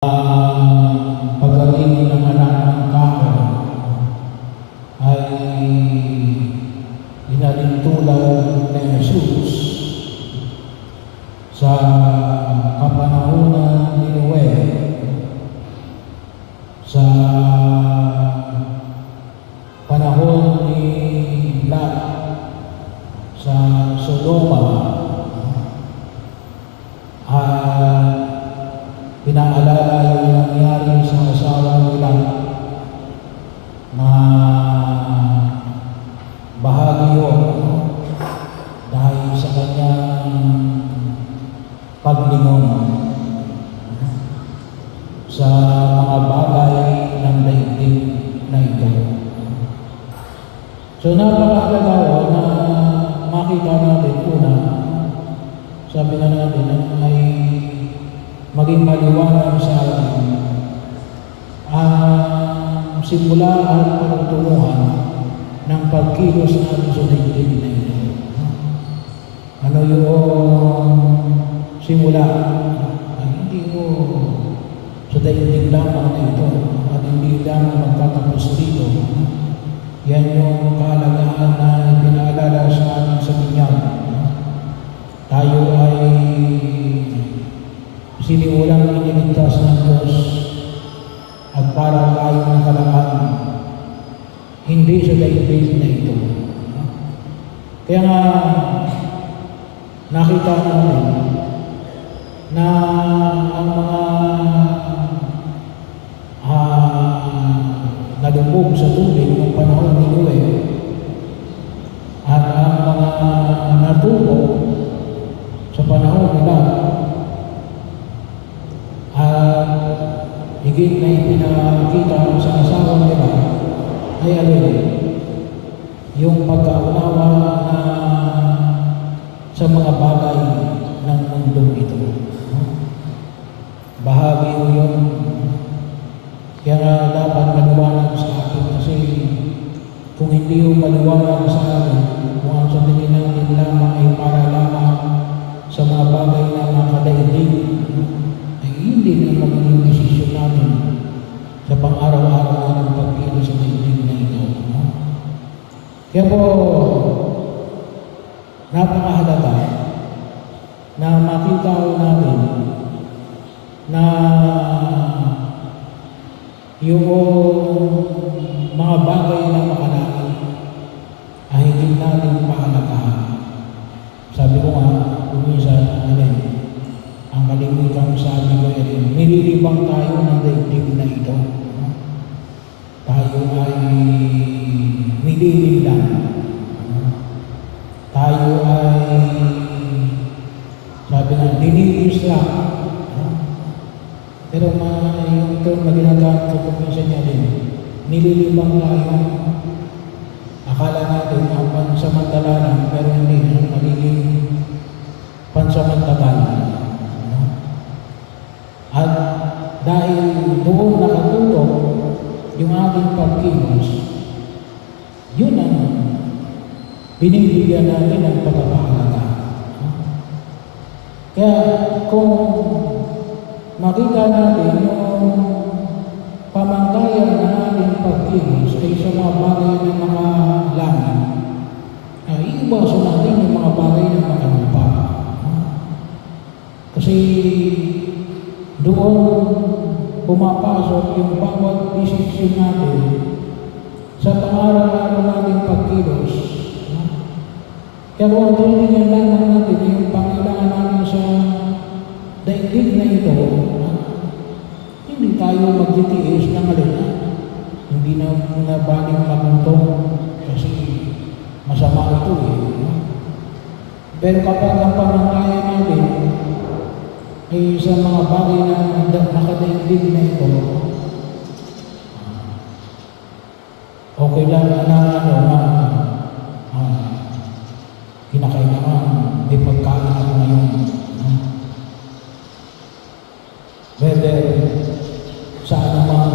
Pagaling ng anak ng tao ay inalintulad ni Jesus sa kapanahunan ni Noe, sa panahon ni Lot sa Sodoma, at pinaalala yung nangyari sa asawa nila na bahagi yun dahil sa kanyang paglingon sa mga bagay ng daigdig na ito. So napakahalaga na makita natin una, sabi nga natin ay maging maliwanag sa atin ang simula at pagtutunguhan ng pagkilos natin sa daigdig na ito. Ano yung simula? Ay hindi mo sa daigdig lamang na ito at hindi lamang magtatapos dito. Yan yung kahalagahan na pinaalala sa atin sa binyag. Tayo ay sinimulang iniligtas ng Diyos at para tayo nakalakan, hindi sa daigdig na ito. Kaya nga, nakita natin na ang mga nalubog sa tubig ng panahon ni Noe at ang mga natubo sa panahon nila at higit na ipinakita sa asawa nila ay yung pagkaunawa na sa mga bagay ng mundong ito. Bahagi mo yun. Kaya dapat maliwanag sa atin kasi kung hindi yung maliwanag sa atin, kung ang sa tingin natin lamang ay para lamang sa mga bagay na makadaigdig, ay hindi na magiging desisyon natin sa pang-araw-araw natin pagkilos sa daigdig na ito. Kaya po, napakahalaga na makita natin na yung mga bagay na makalaki ay hindi natin pahalagahan. Sabi ko nga, minsan, ang kalimutan sabi ko ay nililibang tayo ng daigdig na ito. Tayo ay nililindan. Tayo ay, sabi nga, nililisla. Pero yung term na ginagamit ko minsan niya din, nililibang tayo. Akala natin ang pansamantala lang, pero hindi magiging pansamantagal. At dahil doon nakatutok yung ating pagkilos, yun ang binibigyan natin ng pagpapahalaga. Kaya kung makita natin yung pamantayan na ating pagkilos ay sa mga bagay ng mga langit, ay iiwasan natin yung mga bagay ng mga lupa. Kasi doon pumapasok yung bawat desisyon natin sa pang-araw-araw nating pagkilos. Kaya kung titingnan lamang natin yung pangailangan natin sa daigdig na ito, hindi tayo magtitiis ng alina. Hindi na baling maguntong kasi masama ito Pero kapag ang pamantayan natin ay sa mga bagay na nakadaigdig na ito, okay lang na kinakailangan may pagkain ako ngayon. Whether sa anumang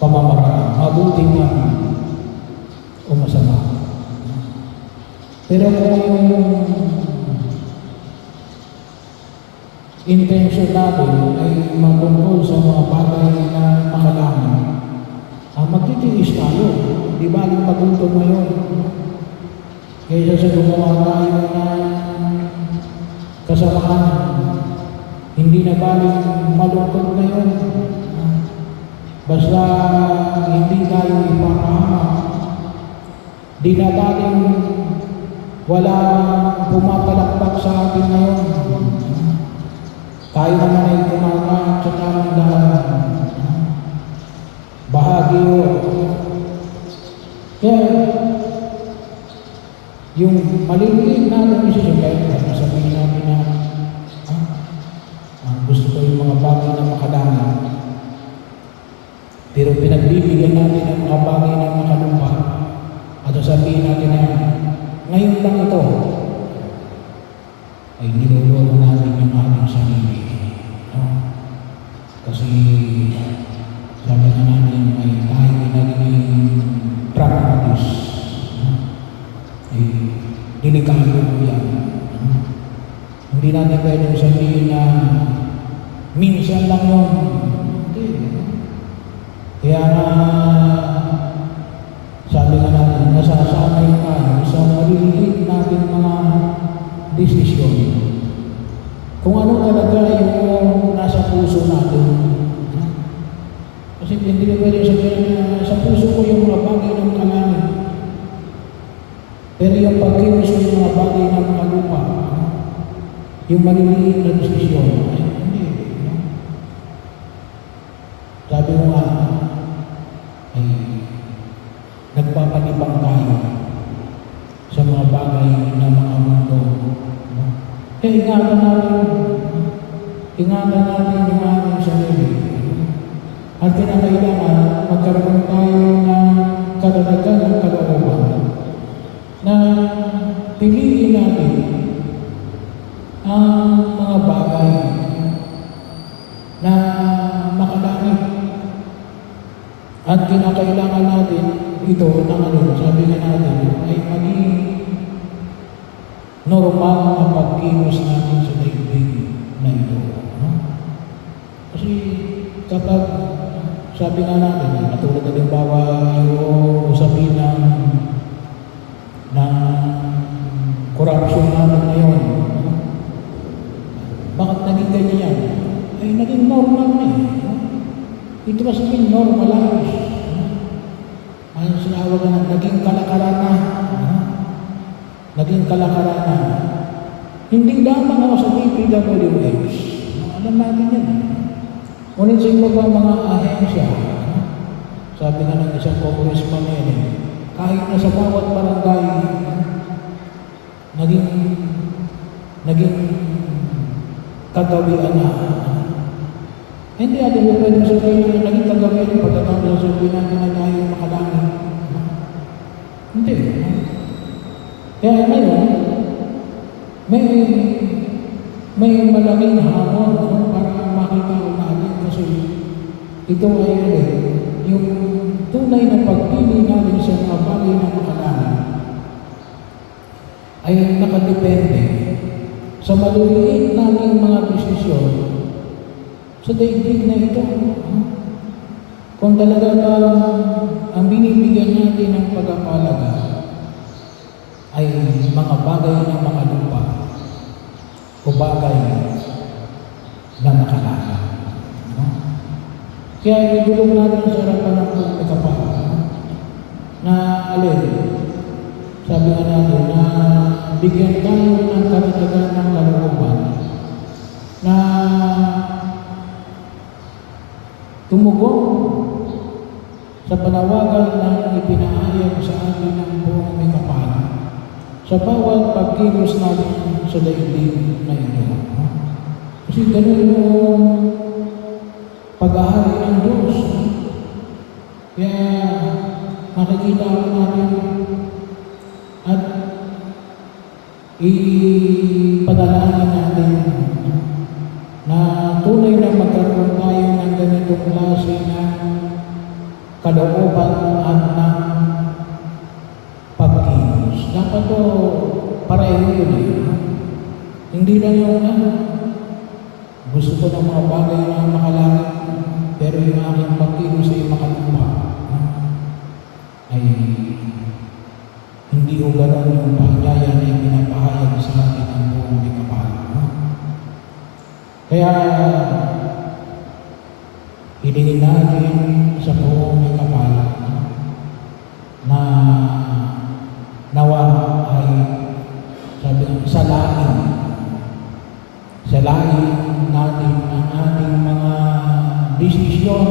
pamamaraan, mabuti man o masama. Pero kung yung intention atensyon natin ay matungkol sa mga bagay na makalangan, magtitiis tayo. Di ba aling magutom ngayon? Kaysa sa gumawa tayo ng kasamaan, hindi na baling malungkot ngayon. Basta hindi tayo ipapahamak. Di na baling wala pumapalakpak sa atin ngayon. Tayo naman ay kumakain sa tamang daan. Bahagi yun. Kaya, yung maliliit natin isasabay, sabihin natin na gusto ko yung mga bagay na makadama. Pero pinagbibigyan natin ang mga bagay na makalumpa. At sabihin natin na ngayon lang ito ay niloloko natin yung ating sarili. Kasi sabi nga natin ay tayo ay naging pragmatist. Ay delikado yan. Hindi natin pwedeng sabihin na minsan lang yun. Hindi. Kaya nga sabi nga natin, nasasanay tayo sa maliliit natin mga desisyon. Kung ano talaga yung nasa puso natin. Kasi hindi ko pwede sabihin na sa puso ko yung mga bagay ng kalangit. Pero yung pagkilos ko yung mga bagay ng kalupa, yung maliliit na desisyon, ay hindi. Sabi mo nga, ay nagpapanibang tayo sa mga bagay na mga mundo. Kaya ingatan natin yung ating sarili. At kinakailangan magkaroon tayo ng kadalagan ng kalooban na piliin natin ang mga bagay na makalangit. At kinakailangan natin ito ng sabi nga natin, ay maging normal na pagkilos natin sa daigdig na ito. Kasi kapag sabi nga natin, katulad na limbawa yung usapin ng corruption natin ngayon, bakit naging ganyan yan? Ay naging normal na eh. Ito mas naging normalized. Ay sinawag na naging kalakaran na. Naging kalakaran na. Hindi lamang ako sa DPWH. Alam natin yan. Ngunit sa iba pa mga ahensya, sabi nga ng isang congressman yan, kahit na sa bawat barangay, naging kagawian na. Hindi natin mo pwedeng sabihin na naging kagawian pagkatapos sabihin natin na tayo makalangin. Hindi. Kaya ngayon, may malaking hamon para makita ko natin kasi ito ay yung tunay na pagpili natin sa mga bagay na makalangin ay nakadepende sa maliliit nating mga desisyon sa daigdig na ito. Kung talaga ang binibigyan natin ng pag-apalaga ay mga bagay na makalupa o bagay na nakalangit. Kaya idulong natin sa harapan ng may kapal na sabi nga natin na bigyan tayo ng karagdagan ng kalooban na tumugon sa panawagan na ipinahayag sa atin ng buong may kapal sa bawat pagkilos natin sa daigdig na ito. Kasi ganun yung pag-ahari ng Diyos. Kaya makikita natin at ipadalangin natin na tunay na magkaroon tayo ng ganitong klase ng kalooban at ng pagkilos. Dapat to pareho yun eh. Hindi lang yung gusto Gusto ko ng mga bagay na makalangit, pero yung aking pagkilos ay makalupa. Ay hindi ko gano'n yung paanyaya na pinapahayag sa atin ng buong may kapal. Kaya hilingin natin sa buong may kapal na nawa ay salain natin ang ating mga desisyon